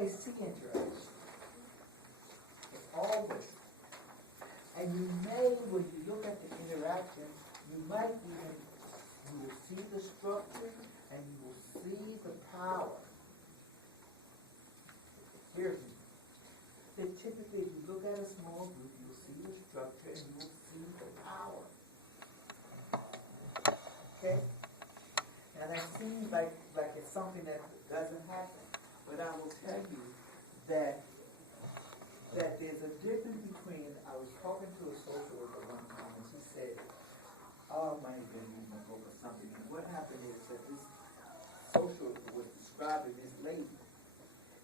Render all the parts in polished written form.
always see interaction. It's always. And you may, when you look at the interaction, you might even, you will see the structure and you will see the power. Here's it. That typically, if you look at a small group, you will see the structure and you will see the power. Okay? Now that seems like it's something that doesn't happen. But I will tell you that there's a difference between, I was talking to a social worker one time and she said, oh, I might have been reading a book or something. And what happened is that this social worker was describing this lady.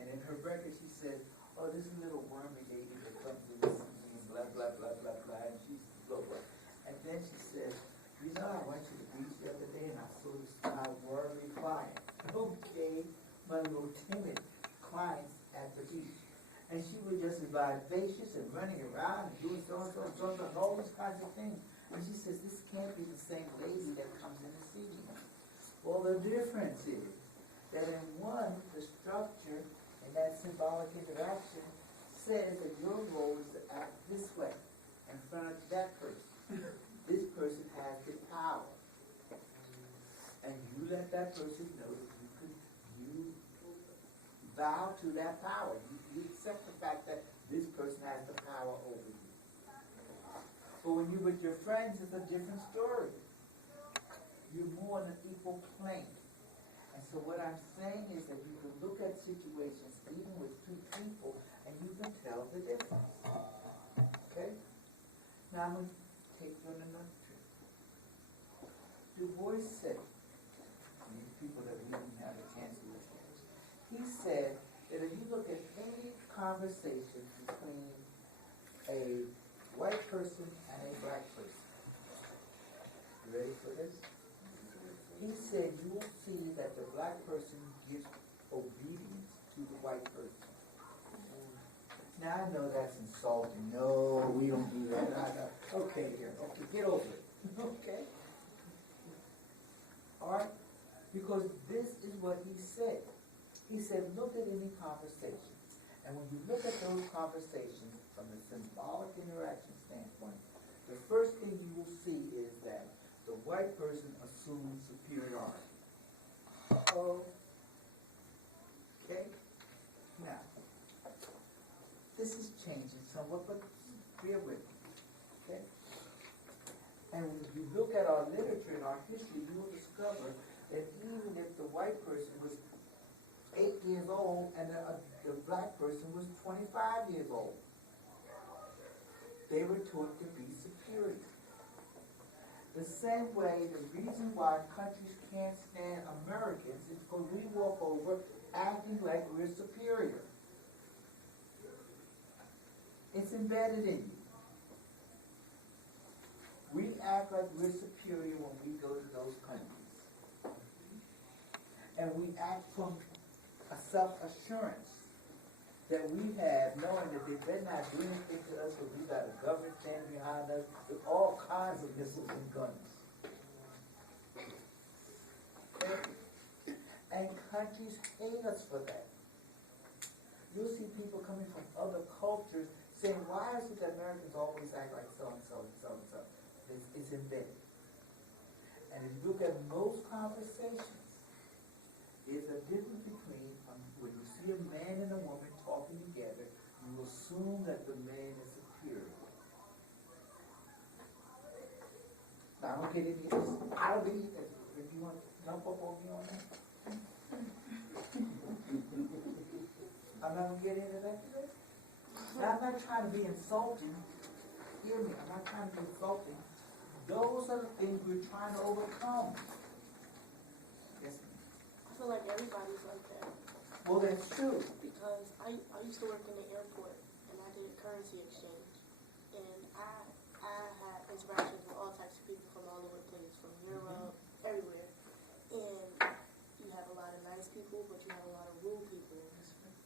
And in her record she said, oh, this little wormy lady that comes to listen to me and blah, blah, blah, blah, blah. And she's blah, blah. And then she said, you know, I went to the beach the other day and I saw this wormy client. Okay, my little timid clients at the beach. And she was just vivacious and running around and doing so-and-so and so-and-so and all these kinds of things. And she says, this can't be the same lady that comes in to see me. Well, the difference is that in one, the structure and that symbolic interaction says that your role is to act this way in front of that person. This person has the power. And you let that person know that you bow to that power. You accept the fact that this person has the power over you. But when you're with your friends, it's a different story. You're more on an equal plane. And so what I'm saying is that you can look at situations, even with two people, and you can tell the difference. Okay? Now I'm going to take you on another trip. Du Bois said, these people that we didn't have a chance to look at, he said that if you look at any conversation between a white person and a black person, you ready for this? He said you will see that the black person gives obedience to the white person. Now I know that's insulting. No, we don't do that. Okay, here. Okay, get over it. Okay? Alright? Because this is what he said. He said, look at any conversation. And when you look at those conversations from the symbolic interaction standpoint, the first thing you will see is that the white person assumes superiority. Uh-oh. Okay? Now, this is changing somewhat, but bear with me. Okay? And when you look at our literature and our history, you will discover that even if the white person was 8 years old and the black person was 25 years old, they were taught to be superior. The same way, the reason why countries can't stand Americans is because we walk over acting like we're superior. It's embedded in you. We act like we're superior when we go to those countries. And we act from a self-assurance that we have, knowing that they better not do anything to us because we got a government standing behind us with all kinds of missiles and guns. Okay? And countries hate us for that. You'll see people coming from other cultures saying, why is it that Americans always act like so-and-so and so-and-so? It's embedded. And if you look at most conversations, there's a difference between when you see a man and a woman talking together, you assume that the man is superior. Now, I don't get into this. I don't believe that. If you want to jump up on me on that, I'm not going to get into that today. Now, I'm not trying to be insulting. Hear me. I'm not trying to be insulting. Those are the things we're trying to overcome. Yes, ma'am. I feel like everybody's like that. Well, that's true. Because I used to work in the airport and I did currency exchange. And I had interactions with all types of people from all over the place, from Europe, everywhere. And you have a lot of nice people, but you have a lot of rude people.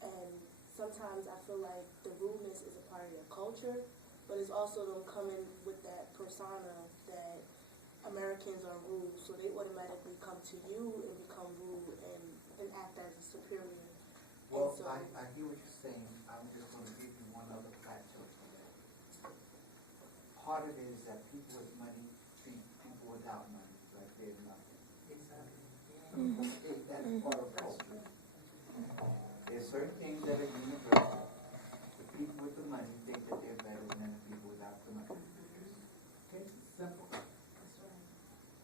And sometimes I feel like the rudeness is a part of your culture, but it's also them coming with that persona that Americans are rude, so they automatically come to you and become rude and act as a superior. Well, and so I hear what you're saying, I'm just gonna give you one other factor to that. Part of it is that people with money treat people without money like they're nothing. Exactly. That's part of culture. There's certain things that are universal. The people with the money think that they're better than the people without the money. Okay, simple.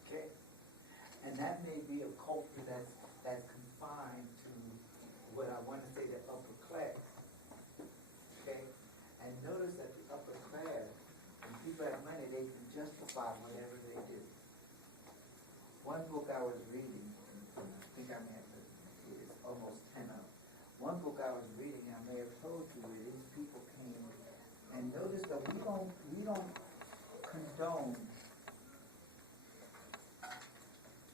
Okay? And that may be a culture that's confined to what I want to say the upper class. Okay? And notice that the upper class, when people have money, they can justify whatever they do. One book I was reading, I think I may have, it's almost 10 of them. One book I was reading, I may have told you where these people came, and notice that we don't condone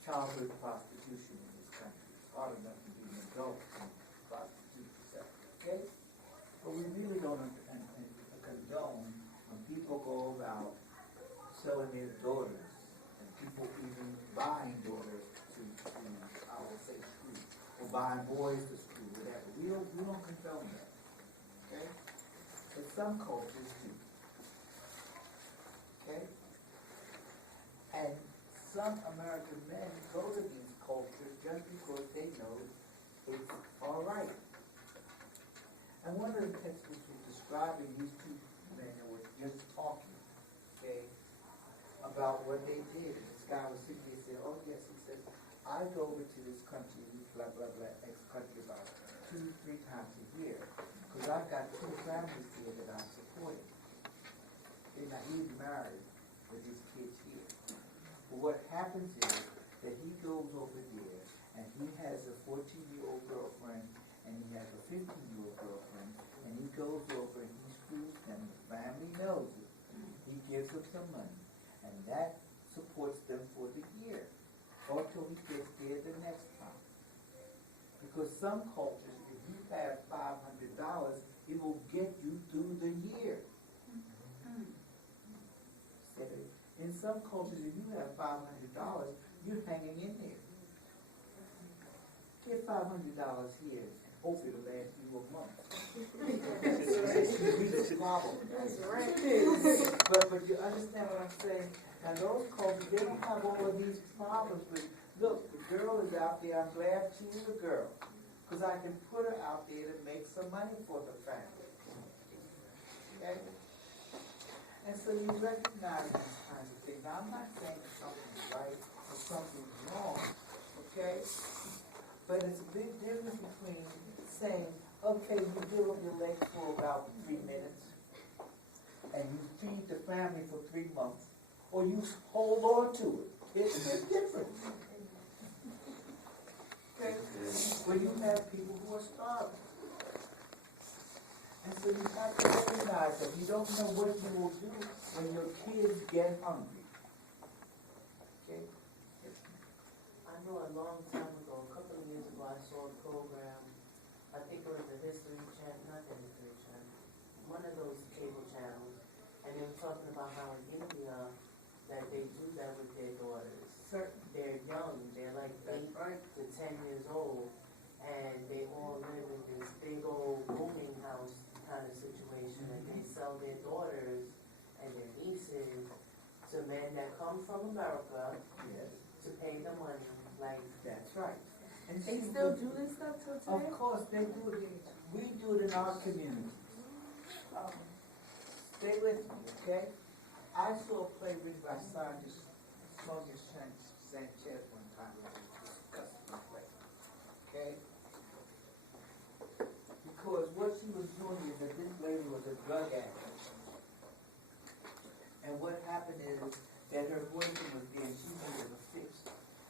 childhood prostitution in this country. It's hard enough to be an adult and prostitute yourself, okay? But we really don't condone when people go about selling their daughters, and people even buying daughters to I would say school, or buying boys to school, whatever. We don't condone that, okay? But some cultures do, okay? And some American men go to these cultures just because they know it's all right. And one of the textbooks was describing these two men that were just talking, okay, about what they did. And this guy was sitting there and said, oh yes, he said, I go over to this country, blah, blah, blah, X country about 2-3 times a year, because I've got 2 families here that I'm supporting. And now he's married with his kids here. But what happens is that he goes over there and he has a 14-year-old girlfriend and he has a 15-year-old girlfriend, and he goes over and he screws them. The family knows it. He gives them some money, and that supports them for the year until he gets there the next time. Because some cultures, if you have $500, it will get you through the year. In some cultures, if you have $500, you're hanging in there. Get $500 here, and hope it'll last you a month. It's a problem. But you understand what I'm saying? Now those cultures, they don't have all of these problems. But look, the girl is out there. I'm glad she is a girl, because I can put her out there to make some money for the family. Okay? And so you recognize these kinds of things. Now, I'm not saying that something's right or something's wrong, okay? But it's a big difference between saying, okay, you give up your legs for about 3 minutes, and you feed the family for 3 months, or you hold on to it. It's a big difference. Okay? When you have people who are starving. And so you have to recognize that you don't know what you will do when your kids get hungry. Okay? I know a long time ago, a couple of years ago, I saw a program, I think it was the History Channel, not the History Channel, one of those cable channels, and they were talking about how in India, that they do that with their daughters. They're young, they're like 8 to 10 years old, and they all live in this big old rooming house kind of situation, and they sell their daughters and their nieces to men that come from America Yes, to pay the money. Like, that's right. And They see, still do this stuff till today? of course, they do it. We do it in our community. Stay with me, okay? I saw a play written by Sonia Sanchez one time. It was a disgusting play, okay? Because what she was doing is that this lady was a drug addict. And what happened is that her boyfriend was there and she needed a fix.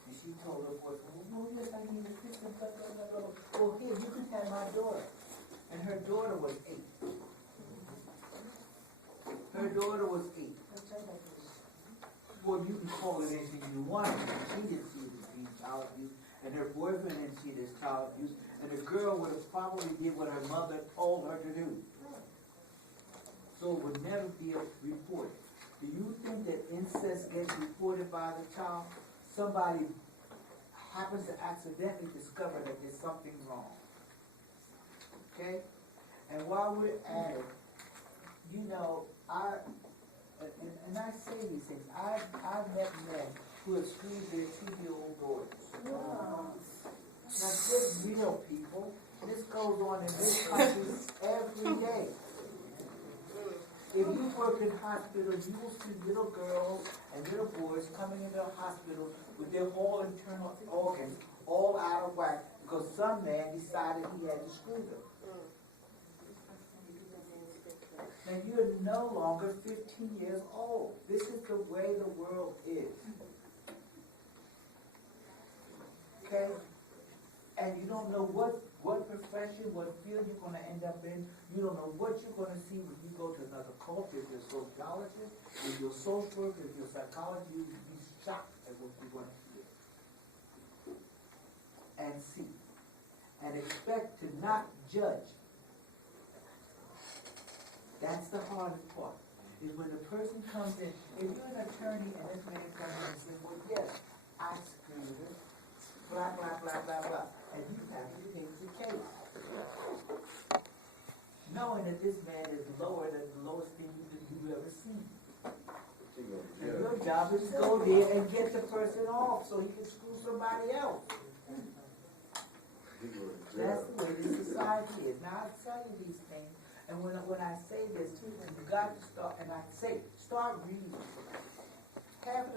And she told her boyfriend, oh yes, I need a fix, and blah, blah, blah, blah. Well, here, you can have my daughter. And her daughter was 8. Her daughter was 8. Well, you can call it anything you want. She didn't see it as being child abuse, and her boyfriend didn't see it as child abuse, and the girl would have probably did what her mother told her to do. So it would never be reported. Do you think that incest gets reported by the child? Somebody happens to accidentally discover that there's something wrong. Okay? And while we're at it, you know, and I say these things, I've met men who have screwed their 2-year-old daughters. Now, just real people, this goes on in this country every day. If you work in hospitals, you will see little girls and little boys coming into the hospital with their whole internal organs all out of whack because some man decided he had to screw them. Now you're no longer 15 years old. This is the way the world is. Okay? And you don't know what profession, what field you're going to end up in. You don't know what you're going to see when you go to another culture. If you're a sociologist, if you're a social worker, if you're a psychologist, you'll be shocked at what you're going to hear and see. And expect to not judge. That's the hardest part. Is when the person comes in, if you're an attorney and this man comes in and says, well, yes, I screwed her, blah, blah, blah, blah, blah. And you have to take the case. Knowing that this man is lower than the lowest thing you've ever seen. And your job is to go there and get the person off so he can screw somebody else. That's the way the society is. Now I tell you these things, and when I say this, you got to start, and I say, start reading. Half the